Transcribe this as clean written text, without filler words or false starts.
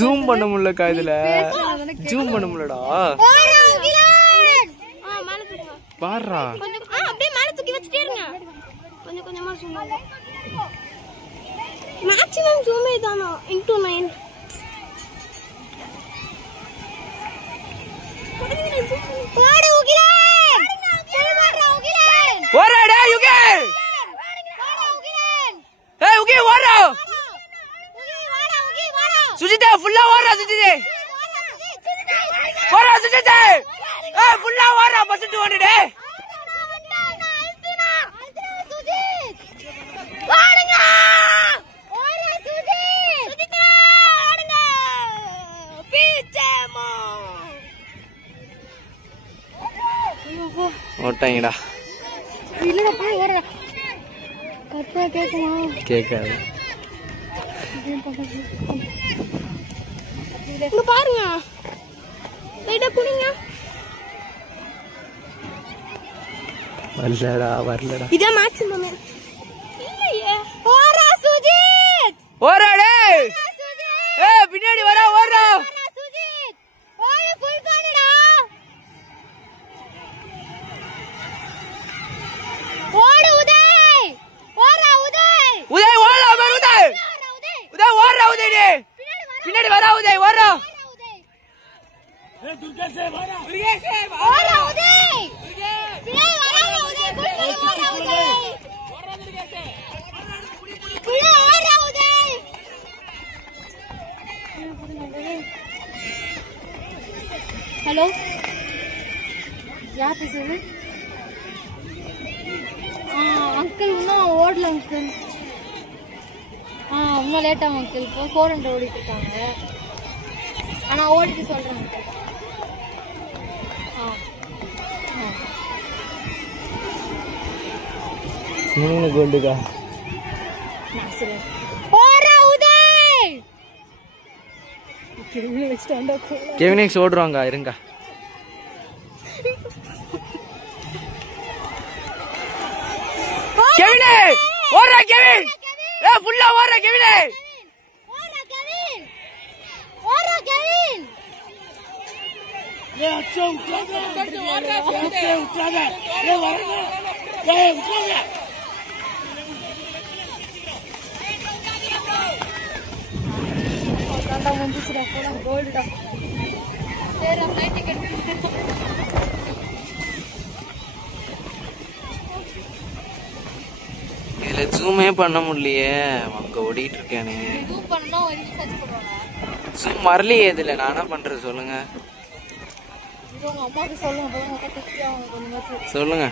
zoom பண்ண முடியலக்கா இதுல zoom பண்ண முடியலடா பாருடா அப்படியே மேல தூக்கி வச்சிட்டே இருங்க கொஞ்சம் கொஞ்சமா ஜூம் மேக்ஸिमम ஜூம் ஏதானா into 9 போடு உகிலே ஓரா டேய் யுகே ஏய் உகி ஓரா சுஜிதா ஃபுல்லா ஓரா சுஜிதா ஓரா சுஜிதா ஏய் ஃபுல்லா ஓரா பஸ்ட் ஓடு டேய் வாடுங்க ஓரா சுஜித் சுஜிதா வாடுங்க பீச்சேமோ ஓட்டாங்கடா இல்லடா போய் ஓரா கத்தா கேக்குமா கேக்காது இங்க பாருங்க லைட்டா குனிங்க வரலடா இத மேக்ஸिमम இல்லையே ஓரா சுஜித் ஓரா டேய் ஏய் பின்னாடி வரா ஓரா சுஜித் ஓரா ஃபுல் பண்ணிடா ஓடு உதய் ஓரா உதய் உதய் ஓரா பாரு உதய் உதய் ஓரா உதய் டேய் பின்னாடி வரா உதய் ஓரா ஏய் துர்கா சே வரா துர்கா சே ஓரா உதய் பின்னாடி வரா உதய் ஃபுல் பண்ணி ஓரா உதய் ஓரா துர்கா சே பின்னாடி ஓரா உதய் हेलो क्या பேசுது अंकल இன்னும் ஓடல अंकल இன்னும் லேட் ஆகும் अंकल இப்போ 400 ஓடிட்டு இருக்காங்க ஆனா ஓடிட்டு சொல்றேன் மூணு கோல்டுக்கா ஓரா உதய் கெவினிக்ஸ் ஓடுறாங்க இருங்க கெவினே ஓடுறா கெவின் ஏ ஃபுல்லா ஓடுறா கெவினே ஓரா கெவின் ஓரா கெவின் ये अच्छा उठागा उठागा ये वरना ये उठागा कांटा मुंजिसरा पूरा गोल्ड डा तेरा फ्लाइट टिकट இதுல ஜூமே பண்ண முடியலையே அங்க ஓடிட்டு இருக்கேனே ஜூம் பண்ணா ஒரு சர்ச் பண்ணுவாங்க ஜூம் வரலையே இதுல நான் என்ன பண்றது சொல்லுங்க இது உங்க அம்மாக்கு சொல்லுங்க அப்பதான் உங்க கிட்ட திட்டுவாங்க கொஞ்சம் சொல்லுங்க